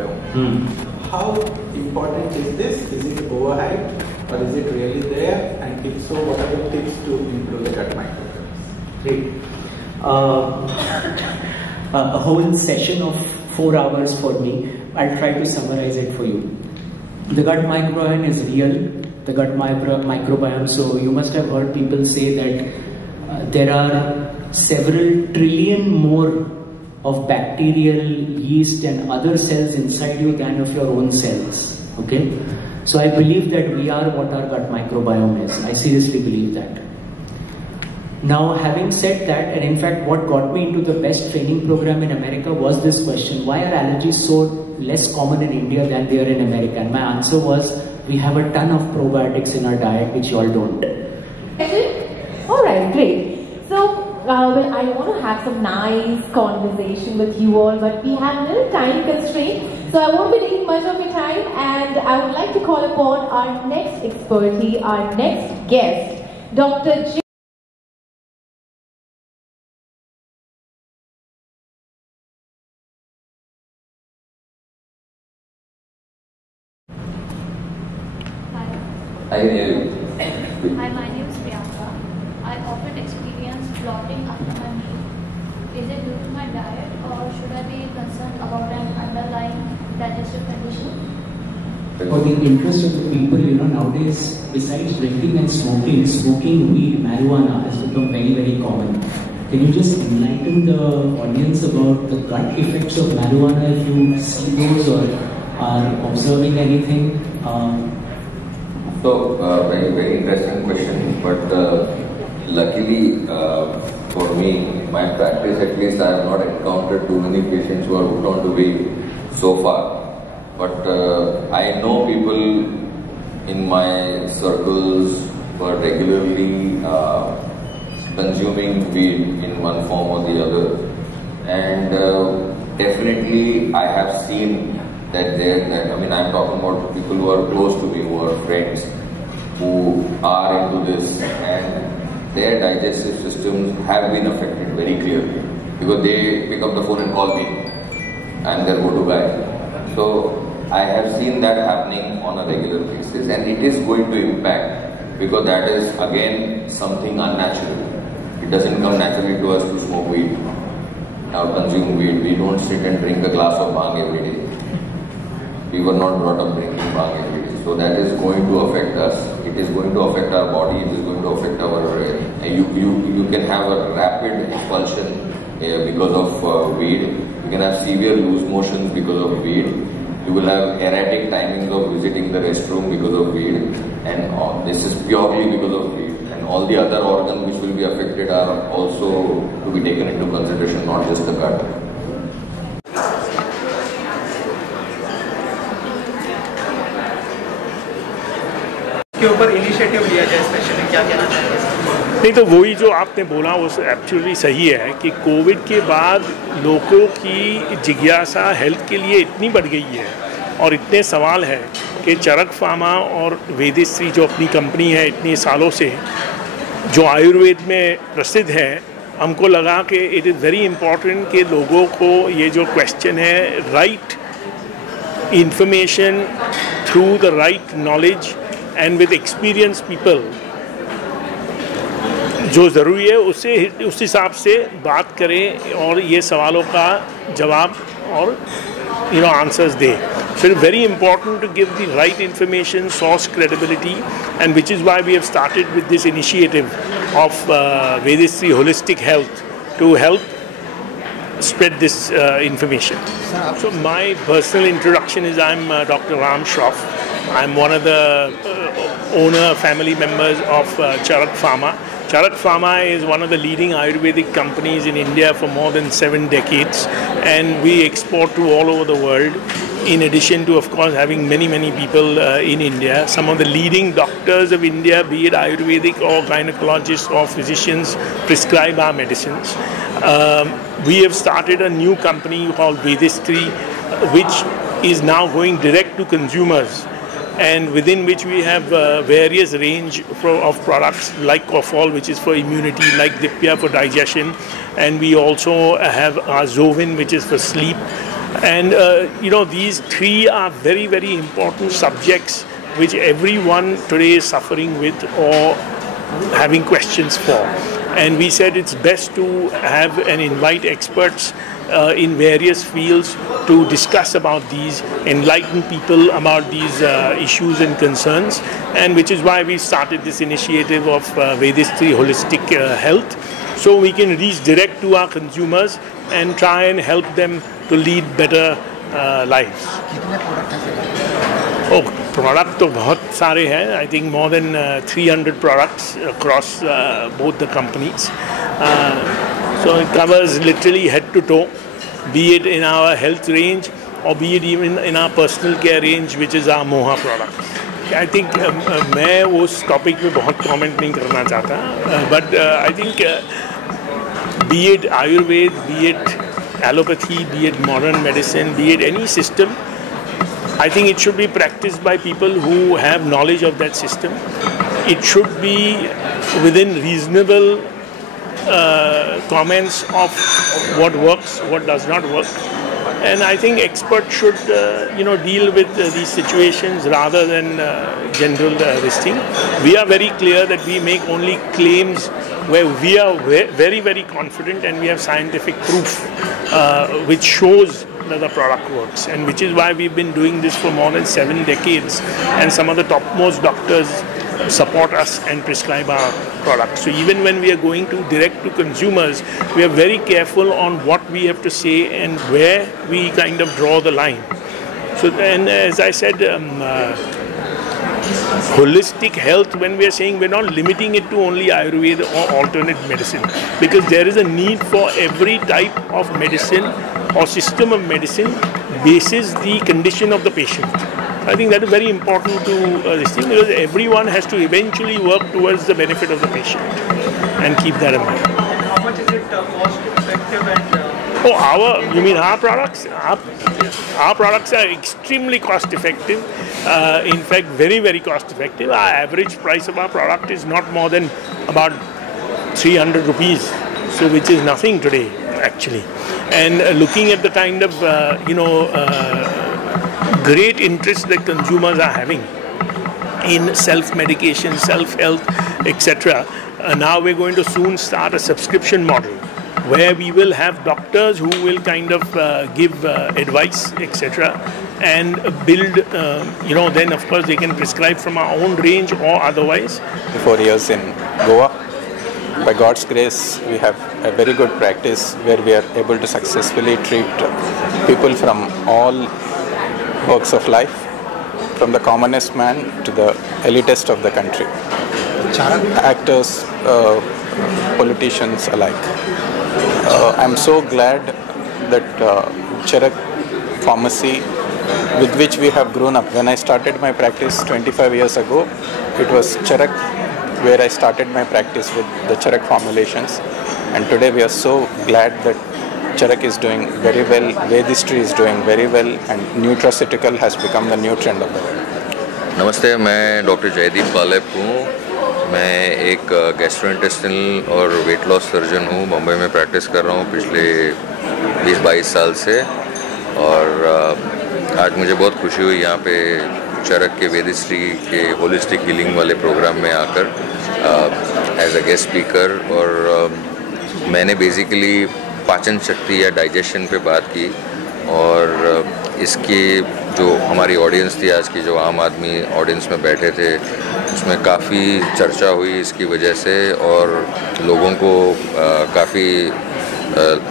microbiome. How important is this? Is it overhyped or is it really there? And if so, what are the tips to improve the gut microbiome? Great. A whole session of 4 hours for me. I'll try to summarize it for you. The gut microbiome is real, the gut microbiome. So you must have heard people say that there are several trillion more of bacterial, yeast and other cells inside you than of your own cells. Okay? So I believe that we are what our gut microbiome is. I seriously believe that. Now, having said that, and in fact what got me into the best training program in America was this question: why are allergies so less common in India than they are in America? And my answer was, we have a ton of probiotics in our diet which you all don't. Alright, great. So, well, I want to have some nice conversation with you all, but we have a little time constraint, so I won't be taking much of your time, and I would like to call upon our next expertise, our next guest, Dr. J. Hi, my name is Priyanka. I often experience bloating after my meal. Is it due to my diet, or should I be concerned about an underlying digestive condition? For the interest of the people, nowadays, besides drinking and smoking weed, marijuana has become very, very common. Can you just enlighten the audience about the gut effects of marijuana if you see those or are observing anything? So, very, very interesting question, but luckily for me, my practice at least, I have not encountered too many patients who are hooked on to weed so far. But I know people in my circles who are regularly consuming weed in one form or the other. And definitely I have seen that I'm talking about people who are close to me, who are friends, who are into this, and their digestive systems have been affected very clearly, because they pick up the phone and call me. I'm their go-to guy. So I have seen that happening on a regular basis, and it is going to impact, because that is again something unnatural. It doesn't come naturally to us to smoke weed or consume weed. We don't sit and drink a glass of bhang every day. We were not brought up drinking bhang every day. So that is going to affect us. It is going to affect our body. It is going to affect our... You can have a rapid expulsion because of weed. You can have severe loose motions because of weed. You will have erratic timings of visiting the restroom because of weed. And this is purely because of weed. And all the other organs which will be affected are also to be taken into consideration, not just the gut. के ऊपर initiative लिया जाए, specially क्या कहना चाहिए? नहीं, तो वही जो आपने बोला वो एक्चुअली सही है कि कोविड के बाद लोगों की जिज्ञासा हेल्थ के लिए इतनी बढ़ गई है और इतने सवाल हैं कि चरक फार्मा और वेदिश्री जो अपनी कंपनी है इतने सालों से, जो आयुर्वेद में प्रसिद्ध है, हमको लगा कि इट इज़ वेरी इम्पॉर्टेंट कि लोगों को ये जो क्वेश्चन है, right information through the right knowledge and with experience people, जो ज़रूरी है उससे उस हिसाब से बात करें और ये सवालों का जवाब और आंसर्स दें. So it's very important to give the right information, source credibility, and which is why we have started with this initiative of Vedistri Holistic Health to help spread this information. So my personal introduction is I'm Dr. Ram Shroff. I'm one of the owner family members of Charak Pharma. Charak Pharma is one of the leading Ayurvedic companies in India for more than 7 decades, and we export to all over the world. In addition to, of course, having many people in India, some of the leading doctors of India, be it Ayurvedic or gynecologists or physicians, prescribe our medicines. We have started a new company called Vedistri, which is now going direct to consumers, and within which we have various range of products like Kofol, which is for immunity, like Dipya for digestion, and we also have our Zovin, which is for sleep. And these three are very, very important subjects which everyone today is suffering with or having questions for. And we said it's best to have and invite experts in various fields to discuss about these, enlighten people about these issues and concerns, and which is why we started this initiative of Vedistri Holistic Health, so we can reach direct to our consumers and try and help them to lead better lives. Oh, product तो बहुत सारे हैं. I think more than 300 products across both the companies. So it covers literally head to toe, be it in our health range or be it even in our personal care range, which is our Moha product. I think मैं उस topic पे बहुत comment नहीं करना चाहता, but I think be it Ayurveda, be it allopathy, be it modern medicine, be it any system, I think it should be practiced by people who have knowledge of that system. It should be within reasonable comments of what works, what does not work. And I think experts should, deal with these situations rather than general this thing. We are very clear that we make only claims where we are very, very confident and we have scientific proof which shows that the product works, and which is why we've been doing this for more than 7 decades, and some of the topmost doctors support us and prescribe our products. So even when we are going to direct to consumers, we are very careful on what we have to say and where we kind of draw the line. So then, as I said, holistic health, when we are saying, we're not limiting it to only Ayurveda or alternate medicine, because there is a need for every type of medicine or system of medicine bases the condition of the patient. I think that is very important to this thing, because everyone has to eventually work towards the benefit of the patient and keep that in mind. How much is it cost effective and you mean our products? Our products are extremely cost effective. In fact, very, very cost effective. Our average price of our product is not more than about 300 rupees, so which is nothing today actually. And looking at the kind of great interest that consumers are having in self-medication, self-health, etc. Now we're going to soon start a subscription model where we will have doctors who will kind of give advice, etc. and build, then of course they can prescribe from our own range or otherwise. 4 years in Goa. By God's grace, we have a very good practice where we are able to successfully treat people from all walks of life, from the commonest man to the elitist of the country, actors, politicians alike. I'm so glad that Charak Pharmacy, with which we have grown up. When I started my practice 25 years ago, it was Charak where I started my practice with the Charak formulations, and today we are so glad that Charak is doing very well, Vedistri is doing very well, and nutraceutical has become the new trend of the world. नमस्ते, मैं doctor Jaideep पालेप हूँ. मैं एक gastrointestinal और weight loss surgeon हूँ. मुंबई में practice कर रहा हूँ पिछले 20-22 साल से, और आज मुझे बहुत खुशी हुई यहाँ पे चरक के वेदिश्री के होलिस्टिक हीलिंग वाले प्रोग्राम में आकर एज अ गेस्ट स्पीकर. और मैंने बेसिकली पाचन शक्ति या डाइजेशन पे बात की, और इसकी जो हमारी ऑडियंस थी आज की, जो आम आदमी ऑडियंस में बैठे थे, उसमें काफ़ी चर्चा हुई इसकी वजह से, और लोगों को काफ़ी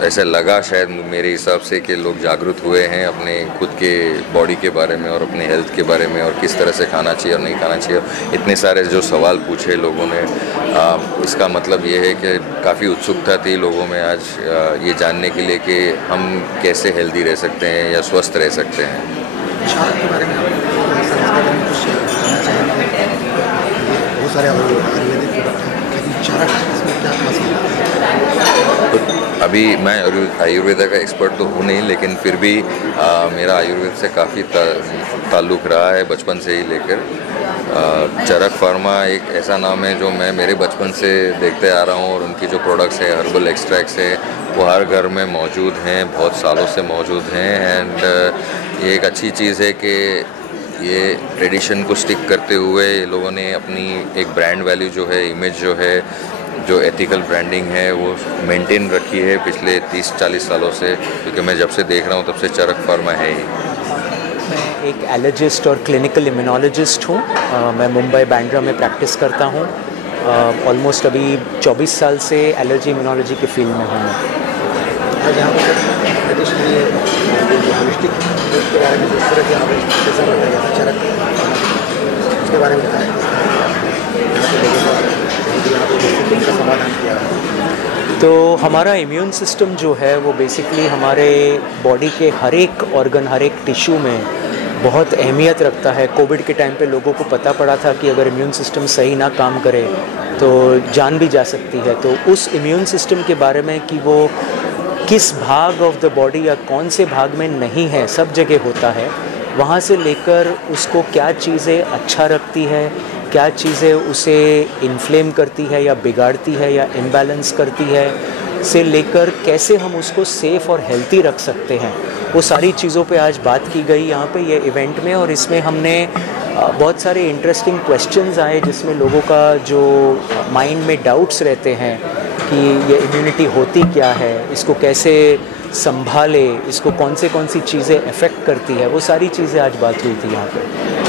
ऐसा लगा शायद मेरे हिसाब से कि लोग जागरूक हुए हैं अपने खुद के बॉडी के बारे में और अपने हेल्थ के बारे में, और किस तरह से खाना चाहिए और नहीं खाना चाहिए. इतने सारे जो सवाल पूछे लोगों ने, इसका मतलब ये है कि काफ़ी उत्सुकता थी लोगों में आज ये जानने के लिए कि हम कैसे हेल्दी रह सकते हैं या स्वस्थ रह सकते हैं. के बारे में बहुत सारे आयुर्वेदिक चरक इसमें क्या खास है? तो अभी मैं आयुर्वेदा का एक्सपर्ट तो हूँ नहीं, लेकिन फिर भी मेरा आयुर्वेद से काफ़ी ताल्लुक़ रहा है बचपन से ही लेकर। चरक फार्मा एक ऐसा नाम है जो मैं मेरे बचपन से देखते आ रहा हूँ, और उनकी जो प्रोडक्ट्स है, हर्बल एक्सट्रैक्ट्स है, वो हर घर में मौजूद हैं, बहुत सालों से मौजूद हैं। एंड ये एक अच्छी चीज़ है कि ये ट्रेडिशन को स्टिक करते हुए ये लोगों ने अपनी एक ब्रांड वैल्यू जो है, इमेज जो है, जो एथिकल ब्रांडिंग है, वो मेंटेन रखी है पिछले 30-40 सालों से, क्योंकि मैं जब से देख रहा हूँ तब से चरक फार्मा है ही। मैं एक एलर्जिस्ट और क्लिनिकल इम्यूनोलॉजिस्ट हूँ। मैं मुंबई बैंड्रा में प्रैक्टिस करता हूँ। ऑलमोस्ट अभी 24 साल से एलर्जी इम्यूनोलॉजी के फील्ड में हूँ। आज यहाँ पर ट्रेडिशनली होलिस्टिक के बारे में जिस तरह की आवश्यकता बताया था चरक, उसके बारे में बताया का समाधान किया। तो हमारा इम्यून सिस्टम जो है वो बेसिकली हमारे बॉडी के हर एक ऑर्गन, हर एक टिश्यू में बहुत अहमियत रखता है। कोविड के टाइम पे लोगों को पता पड़ा था कि अगर इम्यून सिस्टम सही ना काम करे तो जान भी जा सकती है। तो उस इम्यून सिस्टम के बारे में कि वो किस भाग ऑफ द बॉडी या कौन से भाग में नहीं है, सब जगह होता है, वहाँ से लेकर उसको क्या चीज़ें अच्छा रखती है, क्या चीज़ें उसे इन्फ्लेम करती है या बिगाड़ती है या इम्बैलेंस करती है, से लेकर कैसे हम उसको सेफ़ और हेल्थी रख सकते हैं, वो सारी चीज़ों पे आज बात की गई यहाँ पे ये इवेंट में। और इसमें हमने बहुत सारे इंटरेस्टिंग क्वेश्चंस आए जिसमें लोगों का जो माइंड में डाउट्स रहते हैं कि ये इम्यूनिटी होती क्या है, इसको कैसे संभाले, इसको कौन सी चीज़ें अफेक्ट करती है, वो सारी चीज़ें आज बात हुई थी यहाँ पे।